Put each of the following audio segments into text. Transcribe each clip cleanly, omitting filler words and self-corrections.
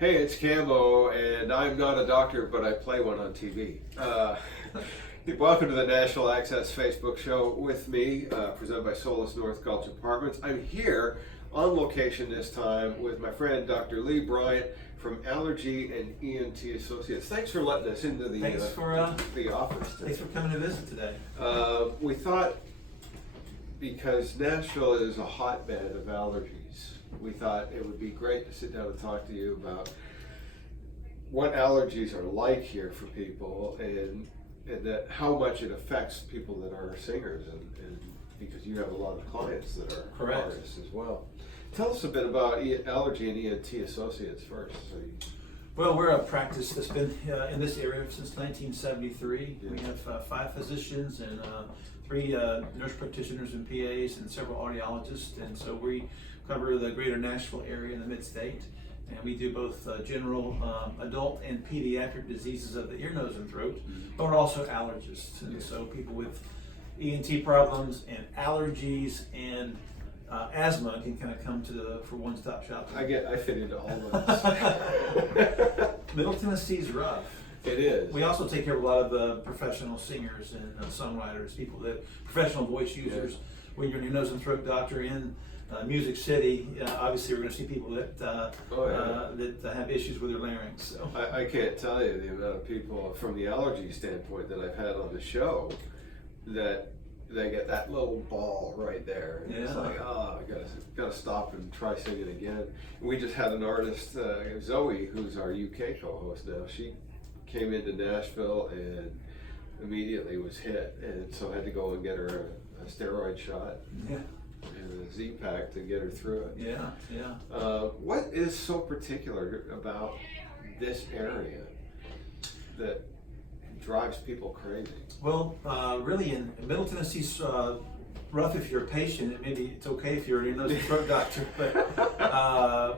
Hey, it's Camo, and I'm not a doctor, but I play one on TV. Welcome to the Nashville Access Facebook show with me, presented by Solis North Gulch Apartments. I'm here on location this time with my friend Dr. Lee Bryant from Allergy and ENT Associates. Thanks for letting us into the office today. Thanks for coming to visit today. We thought, because Nashville is a hotbed of allergies, we thought it would be great to sit down and talk to you about what allergies are like here for people, and that how much it affects people that are singers, and because you have a lot of clients that are artists as well. Tell us a bit about Allergy and ENT Associates first. Well, we're a practice that's been in this area since 1973. Yeah. We have 5 physicians and 3 nurse practitioners and PAs and several audiologists, and so we cover the greater Nashville area in the mid-state. And we do both general adult and pediatric diseases of the ear, nose, and throat, but we're also allergists. And so people with ENT problems and allergies and asthma can kind of come to for one-stop shop. I fit into all those. Middle Tennessee's rough. It is. We also take care of a lot of the professional singers and songwriters, people that professional voice users. Yeah. When you're an ear, nose, and throat doctor in Music City, obviously we're going to see people that that have issues with their larynx. So. I can't tell you the amount of people from the allergy standpoint that I've had on the show that they get that little ball right there. And it's like, oh, I gotta stop and try singing again. And we just had an artist, Zoe, who's our UK co-host now. She came into Nashville and immediately was hit, and so I had to go and get her a steroid shot. Yeah. And a Z-Pack to get her through it. Yeah, yeah. What is so particular about this area that drives people crazy? Well, really, in Middle Tennessee's rough if you're a patient. Maybe it's okay if you're an ear, nose, and throat doctor. But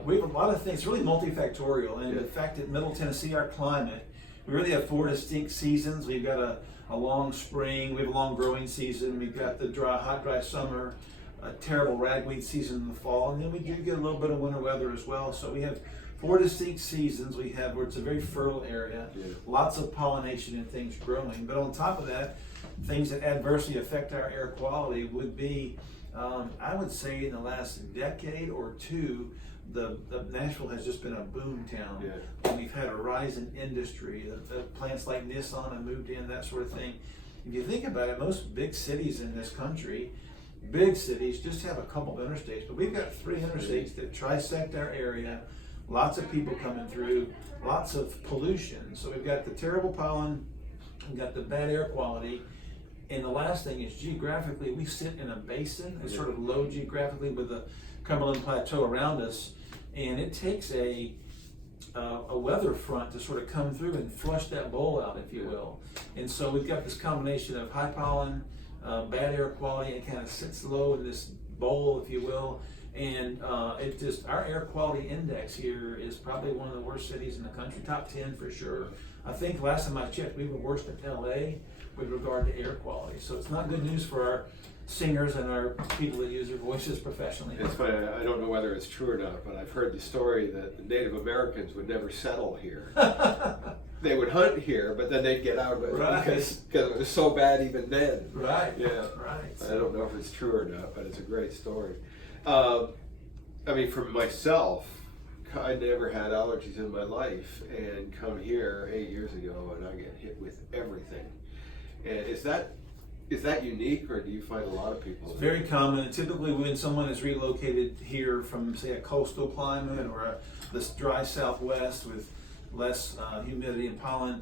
we have a lot of things. It's really multifactorial, and the fact that Middle Tennessee, our climate, we really have 4 distinct seasons. We've got a long spring. We have a long growing season. We've got the hot, dry summer. A terrible ragweed season in the fall, and then we do get a little bit of winter weather as well. So we have 4 distinct seasons we have where it's a very fertile area, lots of pollination and things growing. But on top of that, things that adversely affect our air quality would be, I would say in the last decade or 2, the Nashville has just been a boom town. And we've had a rise in industry. The plants like Nissan have moved in, that sort of thing. If you think about it, most big cities in this country, big cities just have a couple of interstates, but we've got 3 interstates that trisect our area, lots of people coming through, lots of pollution. So we've got the terrible pollen, we've got the bad air quality, and the last thing is geographically, we sit in a basin, it's sort of low geographically with the Cumberland Plateau around us, and it takes a weather front to sort of come through and flush that bowl out, if you will. And so we've got this combination of high pollen, bad air quality, and kind of sits low in this bowl, if you will, and it just, our air quality index here is probably one of the worst cities in the country, top 10 for sure. I think last time I checked, we were worse than LA with regard to air quality. So it's not good news for our singers and our people that use their voices professionally. It's funny, I don't know whether it's true or not, but I've heard the story that the Native Americans would never settle here. They would hunt here, but then they'd get out of it because it was so bad even then. Right. Yeah. Right. I don't know if it's true or not, but it's a great story. I mean, for myself, I never had allergies in my life, and come here 8 years ago, and I get hit with everything. And is that unique, or do you find a lot of people? It's very common. Typically, when someone is relocated here from, say, a coastal climate or this dry southwest with less humidity and pollen,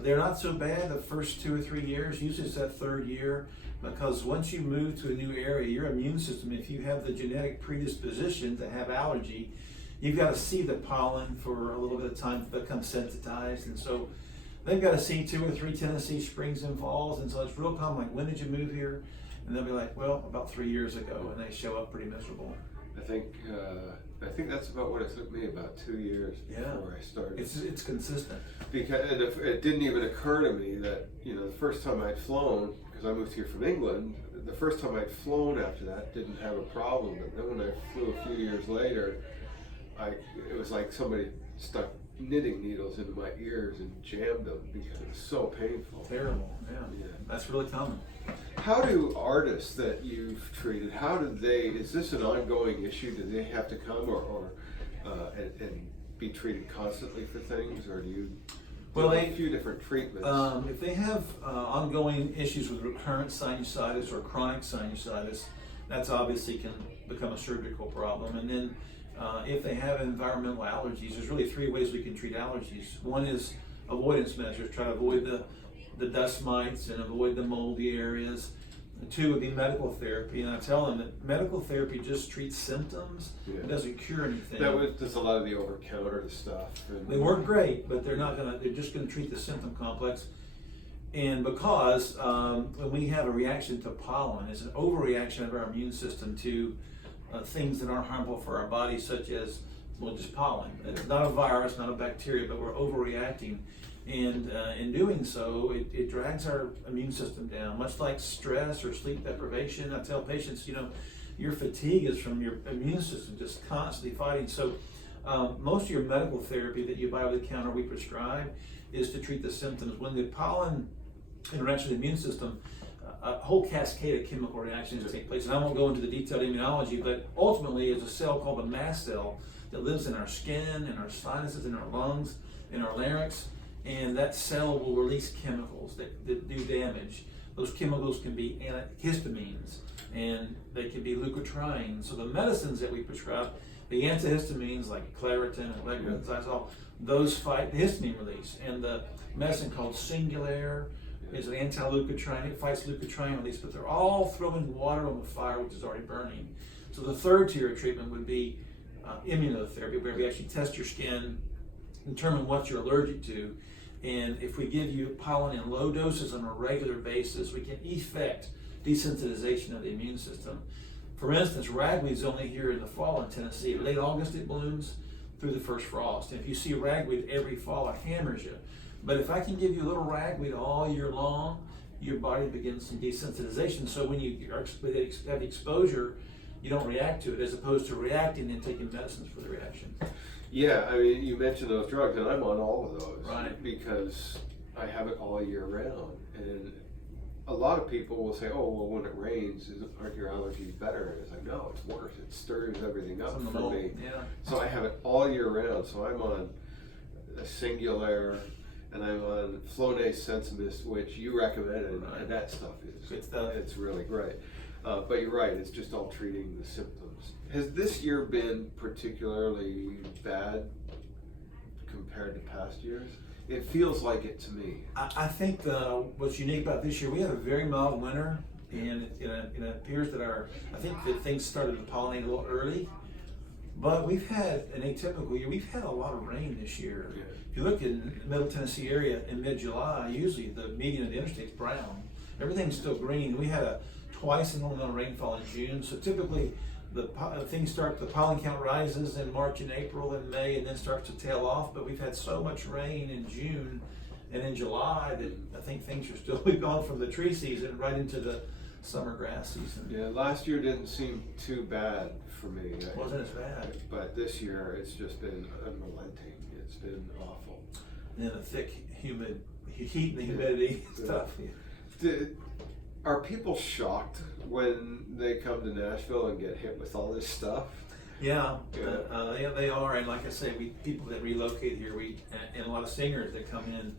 they're not so bad the first 2 or 3 years. Usually it's that 3rd year, because once you move to a new area, your immune system, if you have the genetic predisposition to have allergy, you've got to see the pollen for a little bit of time to become sensitized. And so they've got to see 2 or 3 Tennessee springs and falls. And so it's real common, like, when did you move here? And they'll be like, well, about 3 years ago, and they show up pretty miserable. I think that's about what it took me, about 2 years before I started. It's consistent. Because it didn't even occur to me that, the first time I'd flown, because I moved here from England, the first time I'd flown after that didn't have a problem. But then when I flew a few years later, it was like somebody stuck knitting needles into my ears and jammed them because it was so painful. Terrible. Yeah. That's really common. How do artists that you've treated, is this an ongoing issue? Do they have to come and be treated constantly for things, or do you do a few different treatments? If they have ongoing issues with recurrent sinusitis or chronic sinusitis, that's obviously can become a surgical problem. And then if they have environmental allergies, there's really 3 ways we can treat allergies. One is avoidance measures, try to avoid the dust mites and avoid the moldy areas. 2 would be medical therapy, and I tell them that medical therapy just treats symptoms. It doesn't cure anything. There's a lot of the over-counter stuff. They work great, but they're just gonna treat the symptom complex. And because when we have a reaction to pollen, it's an overreaction of our immune system to things that aren't harmful for our body, such as, just pollen. It's not a virus, not a bacteria, but we're overreacting. And in doing so, it drags our immune system down, much like stress or sleep deprivation. I tell patients, your fatigue is from your immune system just constantly fighting. So most of your medical therapy that you buy over the counter we prescribe is to treat the symptoms. When the pollen interacts with the immune system, a whole cascade of chemical reactions take place. And I won't go into the detailed immunology, but ultimately there's a cell called the mast cell that lives in our skin, in our sinuses, in our lungs, in our larynx. And that cell will release chemicals that do damage. Those chemicals can be antihistamines, and they can be leukotrienes. So the medicines that we prescribe, the antihistamines like Claritin and Ragweed, those fight the histamine release. And the medicine called Singulair is an anti-leukotriene. It fights leukotriene release, but they're all throwing water on the fire which is already burning. So the 3rd tier of treatment would be immunotherapy, where we actually test your skin, determine what you're allergic to, and if we give you pollen in low doses on a regular basis, we can effect desensitization of the immune system. For instance, ragweed's only here in the fall in Tennessee. Late August it blooms through the first frost. And if you see ragweed every fall, it hammers you. But if I can give you a little ragweed all year long, your body begins some desensitization. So when you have the exposure, you don't react to it, as opposed to reacting and taking medicines for the reaction. Yeah, I mean, you mentioned those drugs, and I'm on all of those. Right. Because I have it all year round. And a lot of people will say, oh, well, when it rains, aren't your allergies better? And it's like, no, it's worse. It stirs everything up for me. Yeah. So I have it all year round. So I'm on a Singulair, and I'm on Flonase Sensimus, which you recommended, and that stuff is good stuff. It's really great. But you're right, it's just all treating the symptoms. Has this year been particularly bad compared to past years? It feels like it to me. I think what's unique about this year, we had a very mild winter, and it appears that I think that things started to pollinate a little early, but we've had an atypical year. We've had a lot of rain this year. Yeah. If you look in the Middle Tennessee area in mid-July, usually the median of the interstate's brown. Everything's still green. We had twice the normal amount of rainfall in June, so typically the pollen count rises in March and April and May, and then starts to tail off. But we've had so much rain in June and in July that I think things are still, we've gone from the tree season right into the summer grass season. Yeah, last year didn't seem too bad for me. It wasn't as bad. But this year it's just been unrelenting. It's been awful. And then the thick, humid heat and the humidity stuff. Are people they come to Nashville and get hit with all this stuff? Yeah, they are, and like I say, people that relocate here, and a lot of singers that come in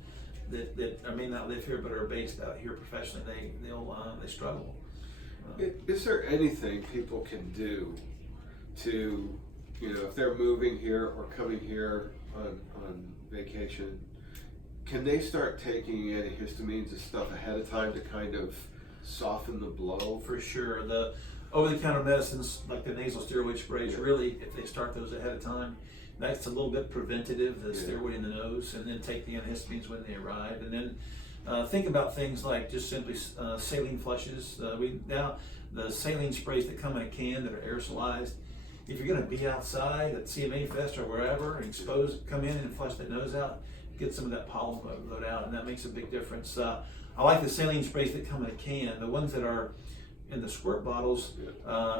that may not live here but are based out here professionally, they struggle. Is there anything people can do to, if they're moving here or coming here on vacation, can they start taking antihistamines and stuff ahead of time to kind of soften the blow? For sure. The over-the-counter medicines like the nasal steroid sprays, really, if they start those ahead of time, that's a little bit preventative, the steroid in the nose, and then take the antihistamines when they arrive. And then think about things like just simply saline flushes. Now the saline sprays that come in a can that are aerosolized, if you're going to be outside at CMA Fest or wherever, come in and flush that nose out, get some of that pollen load out, and that makes a big difference. I like the saline sprays that come in a can. The ones that are in the squirt bottles,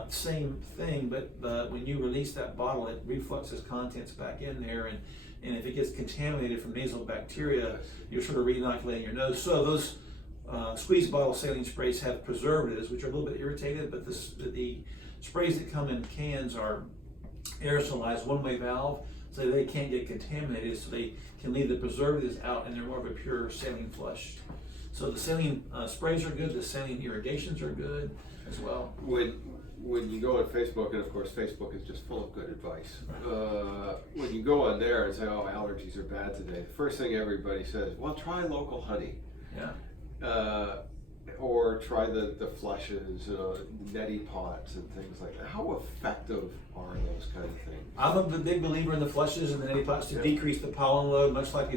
same thing, but when you release that bottle, it refluxes contents back in there, and if it gets contaminated from nasal bacteria, you're sort of re-inoculating your nose. So those squeeze bottle saline sprays have preservatives, which are a little bit irritated, but the sprays that come in cans are aerosolized one-way valve, so they can't get contaminated, so they can leave the preservatives out, and they're more of a pure saline flush. So the saline sprays are good, the saline irrigations are good as well. When you go on Facebook, and of course Facebook is just full of good advice, when you go on there and say, oh, allergies are bad today, the first thing everybody says, well, try local honey. Yeah. Or try the flushes, neti pots and things like that. How effective are those kind of things? I'm a big believer in the flushes and the neti pots to decrease the pollen load, much like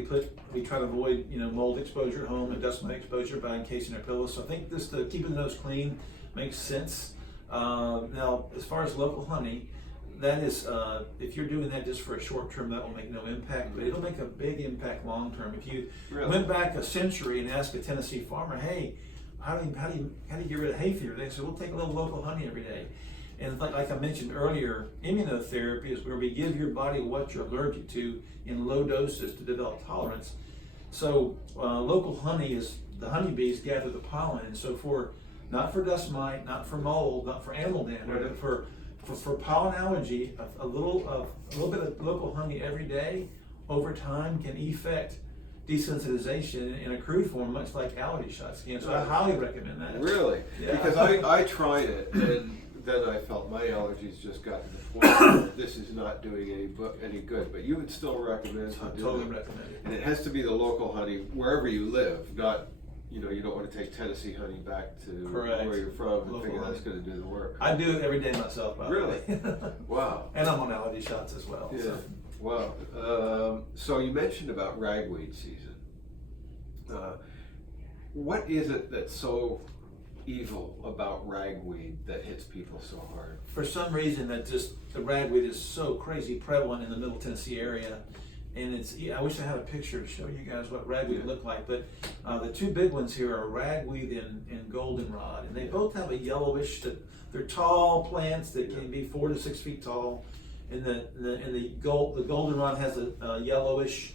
we try to avoid mold exposure at home and dust mite exposure by encasing our pillows. So I think this keeping the nose clean makes sense. Now, as far as local honey, that is, if you're doing that just for a short term, that will make no impact, but it'll make a big impact long term. If you went back a century and asked a Tennessee farmer, hey, how do you get rid of hay fever? They said, we'll take a little local honey every day. And like I mentioned earlier, immunotherapy is where we give your body what you're allergic to in low doses to develop tolerance. So local honey is, the honeybees gather the pollen, and so not for dust mite, not for mold, not for animal damage, but for pollen allergy, a little bit of local honey every day over time can effect desensitization in a crude form, much like allergy shots can. So I highly recommend that. Really? Yeah. Because I tried it, and then I felt my allergies just got to the point where this is not doing any good. But you would still recommend? I totally recommend it. And it has to be the local honey wherever you live, not, you don't want to take Tennessee honey back to where you're from and figure that's going to do the work. I do it every day myself, by the way. Wow. And I'm on allergy shots as well. Yeah. So. Wow. So you mentioned about ragweed season. What is it that's so evil about ragweed that hits people so hard? For some reason, the ragweed is so crazy prevalent in the Middle Tennessee area, and I wish I had a picture to show you guys what ragweed look like. But the two big ones here are ragweed and goldenrod, and they both have a yellowish. They're tall plants that can be 4 to 6 feet tall. And the goldenrod has a yellowish.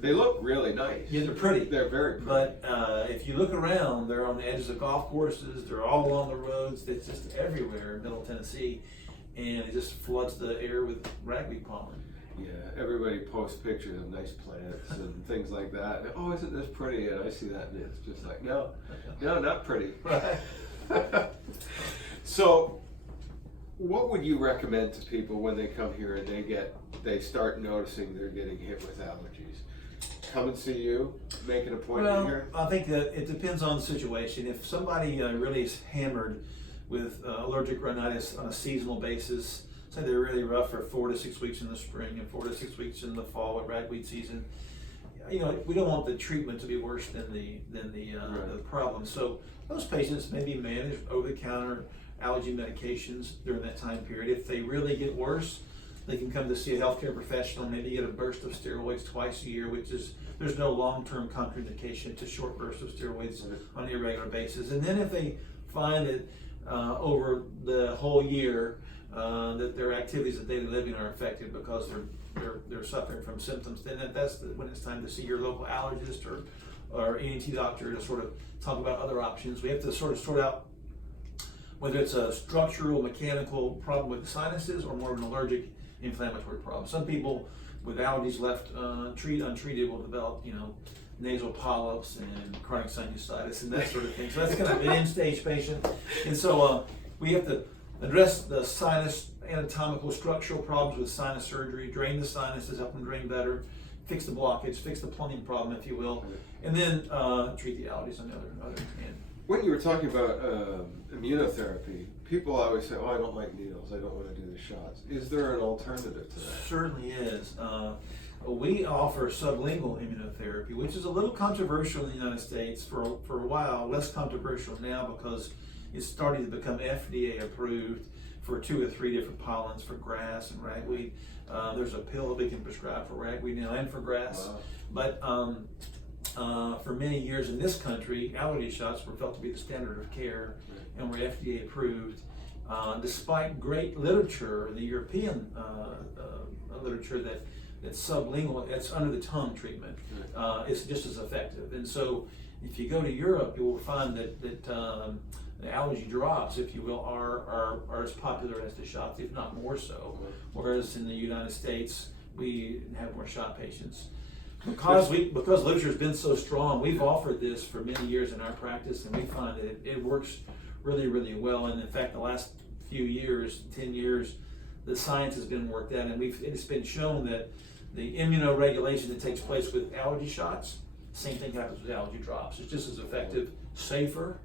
They look really nice. Yeah, they're pretty. They're very pretty. But if you look around, they're on the edges of golf courses. They're all along the roads. It's just everywhere in Middle Tennessee, and it just floods the air with ragweed pollen. Yeah, everybody posts pictures of nice plants and things like that. And, oh, isn't this pretty? And I see that, and it's just like, no, not pretty. Right. So, what would you recommend to people when they come here and they start noticing they're getting hit with allergies? Come and see you, make an appointment here? I think that it depends on the situation. If somebody really is hammered with allergic rhinitis on a seasonal basis, say they're really rough for 4 to 6 weeks in the spring and 4 to 6 weeks in the fall at ragweed season, we don't want the treatment to be worse than the problem. So those patients may be managed over-the-counter allergy medications during that time period. If they really get worse, they can come to see a healthcare professional, maybe get a burst of steroids twice a year, there's no long-term contraindication to short bursts of steroids on an irregular basis. And then if they find that over the whole year that their activities of daily living are affected because they're suffering from symptoms, then that's when it's time to see your local allergist or ENT doctor to sort of talk about other options. We have to sort of sort out whether it's a structural, mechanical problem with the sinuses or more of an allergic inflammatory problem. Some people with allergies left untreated will develop, nasal polyps and chronic sinusitis and that sort of thing. So that's kind of an end-stage patient. And so we have to address the sinus anatomical structural problems with sinus surgery, drain the sinuses, help them drain better, fix the blockage, fix the plumbing problem, if you will, and then treat the allergies on the other hand. When you were talking about immunotherapy, people always say, oh, I don't like needles, I don't want to do the shots. Is there an alternative to that? Certainly is. We offer sublingual immunotherapy, which is a little controversial in the United States for a while, less controversial now because it's starting to become FDA approved for 2 or 3 different pollens for grass and ragweed. There's a pill that we can prescribe for ragweed now and for grass. Wow. But for many years in this country, allergy shots were felt to be the standard of care and were FDA approved. Despite great literature, the European literature that sublingual, that's under the tongue treatment, is just as effective. And so if you go to Europe, you will find that the allergy drops, if you will, are as popular as the shots, if not more so. Whereas in the United States, we have more shot patients. Because literature has been so strong, we've offered this for many years in our practice, and we find that it works really, really well. And in fact, the last few years, 10 years, the science has been worked out, and it's been shown that the immunoregulation that takes place with allergy shots, same thing happens with allergy drops. It's just as effective, safer,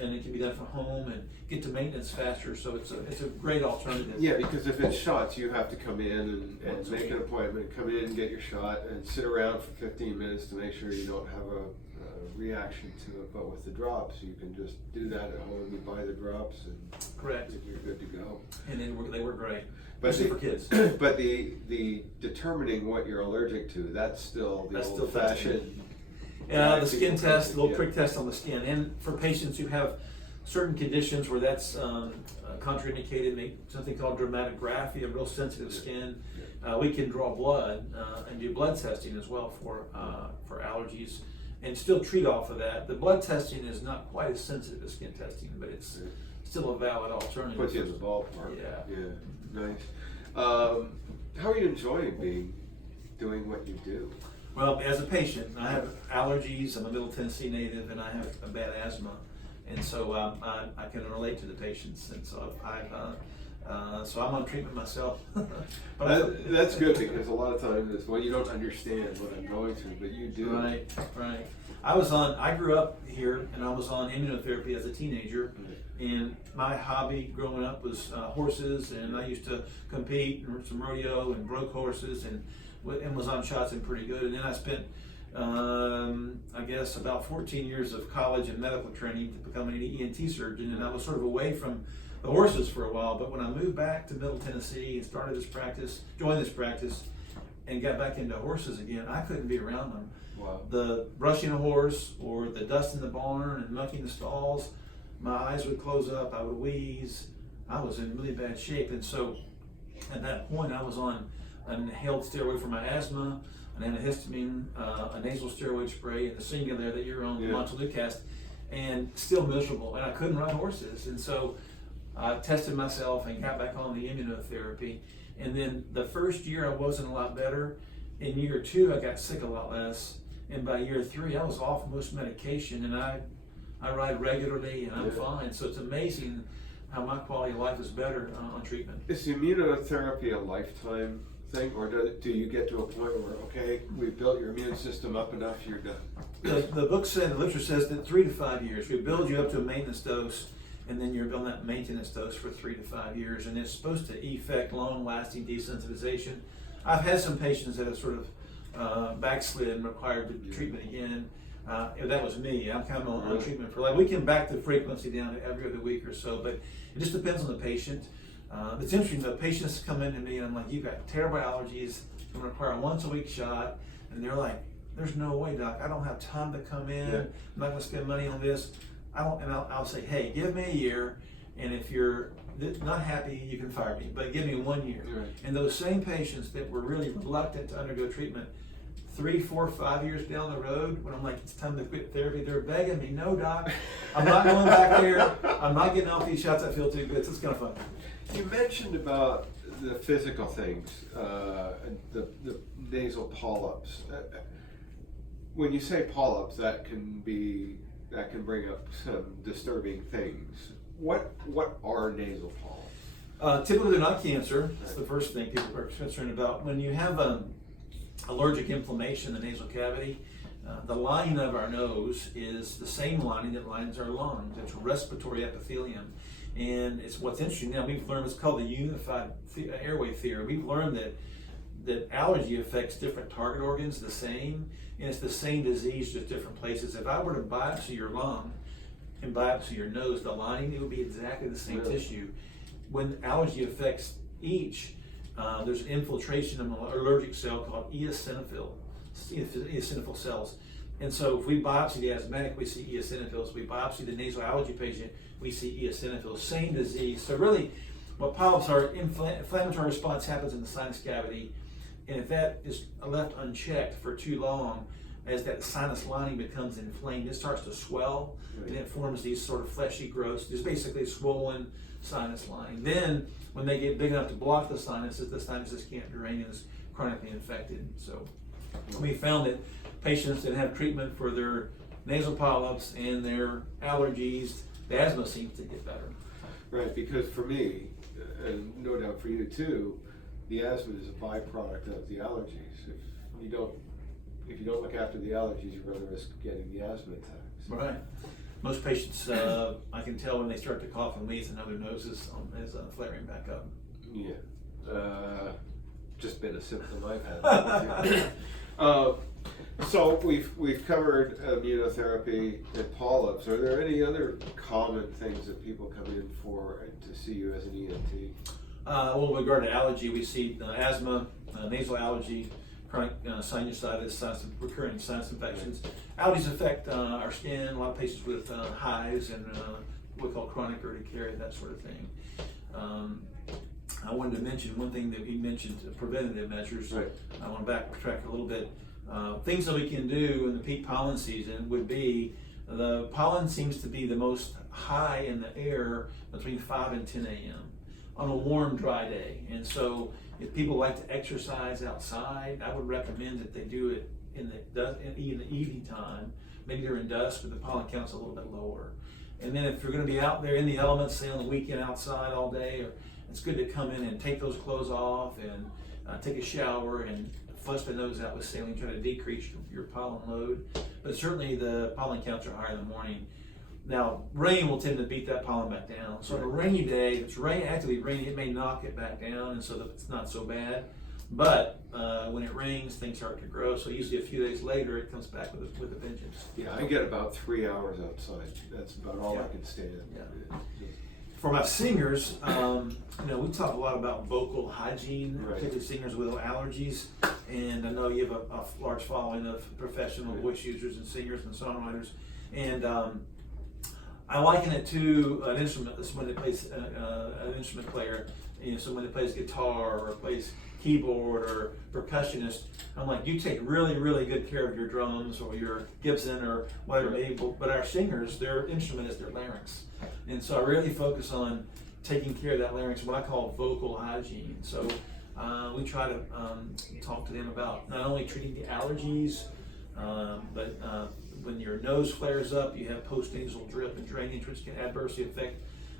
and it can be done from home and get to maintenance faster. So it's a great alternative. Yeah, because if it's shots, you have to come in and make an appointment, come in, get your shot, and sit around for 15 minutes to make sure you don't have a reaction to it. But with the drops, you can just do that at home. You buy the drops, and correct, you're good to go. And they work great, but especially for kids. But the determining what you're allergic to, that's still the old-fashioned. The skin test, the little prick test on the skin, and for patients who have certain conditions where that's contraindicated, make something called dermatography, a real sensitive skin. We can draw blood and do blood testing as well for allergies, and still treat off of that. The blood testing is not quite as sensitive as skin testing, but it's still a valid alternative. Puts you in the ballpark. Yeah. Nice. How are you enjoying doing what you do? Well, as a patient, I have allergies. I'm a Middle Tennessee native, and I have a bad asthma, and so I can relate to the patients, and so so I'm on treatment myself. But that's good, because a lot of times it's, well, you don't understand what I'm going through, but you do. Right. I grew up here, and I was on immunotherapy as a teenager, and my hobby growing up was horses, and I used to compete in some rodeo and broke horses, and was on shots and pretty good. And then I spent, I guess, about 14 years of college and medical training to become an ENT surgeon, and I was sort of away from the horses for a while. But when I moved back to Middle Tennessee and started this practice, joined this practice, and got back into horses again, I couldn't be around them. Wow. The brushing a horse or the dust in the barn and mucking the stalls, my eyes would close up, I would wheeze. I was in really bad shape, and so at that point I was on an inhaled steroid for my asthma, an antihistamine, a nasal steroid spray, and the Singulair that you're on, the Montelukast, and still miserable, and I couldn't ride horses. And so I tested myself and got back on the immunotherapy. And then the first year I wasn't a lot better. In year 2 I got sick a lot less, and by year 3 I was off most medication, and I ride regularly, and I'm fine. So it's amazing how my quality of life is better on treatment. Is immunotherapy a lifetime thing, or do you get to a point where, okay, we've built your immune system up enough, you're done? The book said, the literature says that 3 to 5 years. We build you up to a maintenance dose, and then you're on that maintenance dose for 3 to 5 years, and it's supposed to effect long-lasting desensitization. I've had some patients that have sort of backslid and required treatment again. That was me. I'm kind of on treatment for life. We can back the frequency down to every other week or so, but it just depends on the patient. It's interesting, the patients come in to me and I'm like, you've got terrible allergies, I'm gonna require a once-a-week shot, and they're like, there's no way, doc, I don't have time to come in, I'm not gonna spend money on this. I'll say, hey, give me a year, and if you're not happy, you can fire me, but give me 1 year. Right. And those same patients that were really reluctant to undergo treatment, 3, 4, 5 years down the road, when I'm like, it's time to quit therapy, they're begging me, no, doc, I'm not going back there, I'm not getting off these shots, I feel too good, so it's kind of fun. You mentioned about the physical things, the nasal polyps. When you say polyps, that can bring up some disturbing things. What are nasal polyps? Typically, they're not cancer. That's the first thing people are concerned about. When you have allergic inflammation in the nasal cavity, the lining of our nose is the same lining that lines our lungs. It's respiratory epithelium. And it's what's interesting now, we've learned, it's called the unified airway theory. We've learned that allergy affects different target organs the same, and it's the same disease, just different places. If I were to biopsy your lung and biopsy your nose, the lining, it would be exactly the same tissue. When allergy affects each, there's an infiltration of an allergic cell called eosinophil cells And so if we biopsy the asthmatic, we see eosinophils. If we biopsy the nasal allergy patient, we see eosinophils. Same disease. So really, what polyps are, inflammatory response happens in the sinus cavity, and if that is left unchecked for too long, as that sinus lining becomes inflamed, it starts to swell, and it forms these sort of fleshy growths. There's basically a swollen sinus lining. Then, when they get big enough to block the sinuses can't drain and is chronically infected. So, we found that patients that have treatment for their nasal polyps and their allergies, the asthma seems to get better. Right, because for me, and no doubt for you too, the asthma is a byproduct of the allergies. If you don't look after the allergies, you run the risk of getting the asthma attacks. Right. Most patients, I can tell when they start to cough and wheeze and how their nose is flaring back up. Yeah, just been a symptom I've had. So we've covered immunotherapy and polyps. Are there any other common things that people come in for to see you as an ENT? Well, with regard to allergy, we see asthma, nasal allergy, chronic sinusitis, recurring sinus infections. Allergies affect our skin. A lot of patients with hives and what we call chronic urticaria, that sort of thing. I wanted to mention one thing that you mentioned, preventative measures. Right. I want to backtrack a little bit. Things that we can do in the peak pollen season would be, the pollen seems to be the most high in the air between 5 and 10 a.m. on a warm, dry day. And so if people like to exercise outside, I would recommend that they do it in the evening time, maybe during dusk, where the pollen count's a little bit lower. And then if you're going to be out there in the elements, say on the weekend outside all day, it's good to come in and take those clothes off and take a shower and flush the nose out with saline, try to decrease your pollen load. But certainly the pollen counts are higher in the morning. Now, rain will tend to beat that pollen back down. So on a rainy day, if it's actively raining, it may knock it back down, and so that it's not so bad. But when it rains, things start to grow. So usually a few days later, it comes back with a vengeance. Yeah, I get about 3 hours outside. That's about all I can stand. Yeah. For my singers, we talk a lot about vocal hygiene, particularly singers with allergies. And I know you have a large following of professional voice users and singers and songwriters. And I liken it to an instrument. Someone that plays an instrument player, someone that plays guitar or plays keyboard or percussionist. I'm like, you take really, really good care of your drums or your Gibson or whatever it may be. But our singers, their instrument is their larynx. And so I really focus on taking care of that larynx, what I call vocal hygiene. So we try to talk to them about not only treating the allergies, but when your nose flares up, you have postnasal drip and drainage, which can adversely affect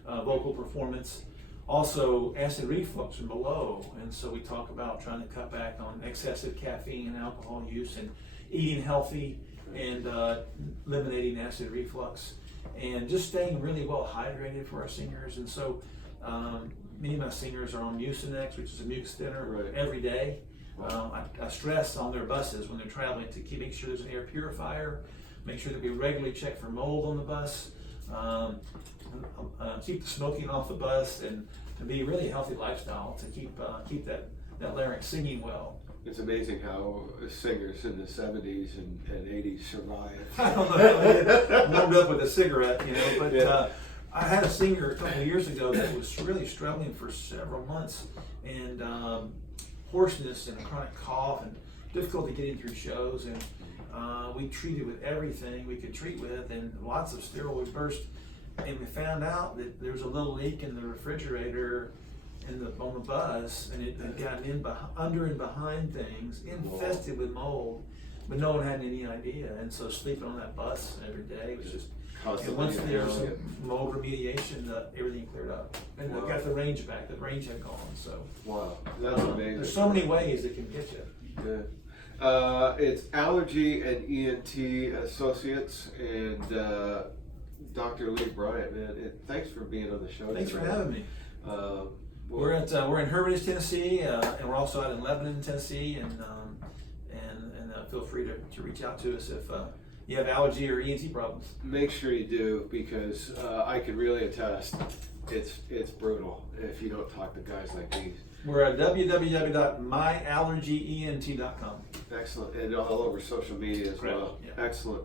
vocal performance. Also, acid reflux from below, and so we talk about trying to cut back on excessive caffeine and alcohol use, and eating healthy, and eliminating acid reflux, and just staying really well hydrated for our singers. And so, many of my singers are on Mucinex, which is a mucus thinner, every day. I stress on their buses when they're traveling to make sure there's an air purifier, make sure that we regularly check for mold on the bus, keep the smoking off the bus, and to be a really healthy lifestyle to keep that larynx singing well. It's amazing how singers in the 70s and 80s survive. I don't know, I warmed up with a cigarette, but I had a singer a couple of years ago that was really struggling for several months, and hoarseness and a chronic cough and difficulty getting through shows, and we treated with everything we could treat with, and lots of steroid burst, and we found out that there was a little leak in the refrigerator on the bus, and it had gotten under and behind things, infested with mold, but no one had any idea. And so sleeping on that bus every day was just, and once there was some mold remediation, everything cleared up, and we got the range back. The range had gone. So wow, that's amazing. There's so many ways it can get you. Yeah. It's Allergy and ENT Associates, and Dr. Lee Bryant, man, thanks for being on the show. Thanks today. for having me. We're in Hermitage, Tennessee, and we're also out in Lebanon, Tennessee, and feel free to reach out to us if you have allergy or ENT problems. Make sure you do, because I can really attest it's brutal if you don't talk to guys like these. We're at www.myallergyent.com. Excellent. And all over social media as Correct. well. Yeah. Excellent.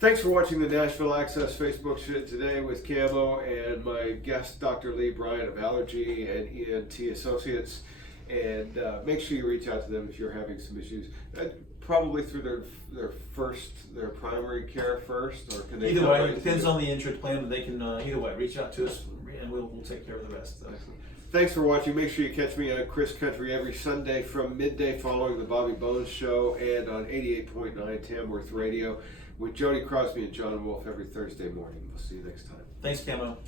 Thanks for watching the Nashville Access Facebook show today with Camo and my guest, Dr. Lee Bryant of Allergy and ENT Associates. And make sure you reach out to them if you're having some issues. Probably through their primary care first, or can they? Either way, it depends on the insurance plan, but they can either way reach out to us, and we'll take care of the rest. So. Thanks for watching. Make sure you catch me on Chris Country every Sunday from midday following the Bobby Bones Show, and on 88.9 Tamworth Radio with Jody Crosby and John Wolf every Thursday morning. We'll see you next time. Thanks, Camo.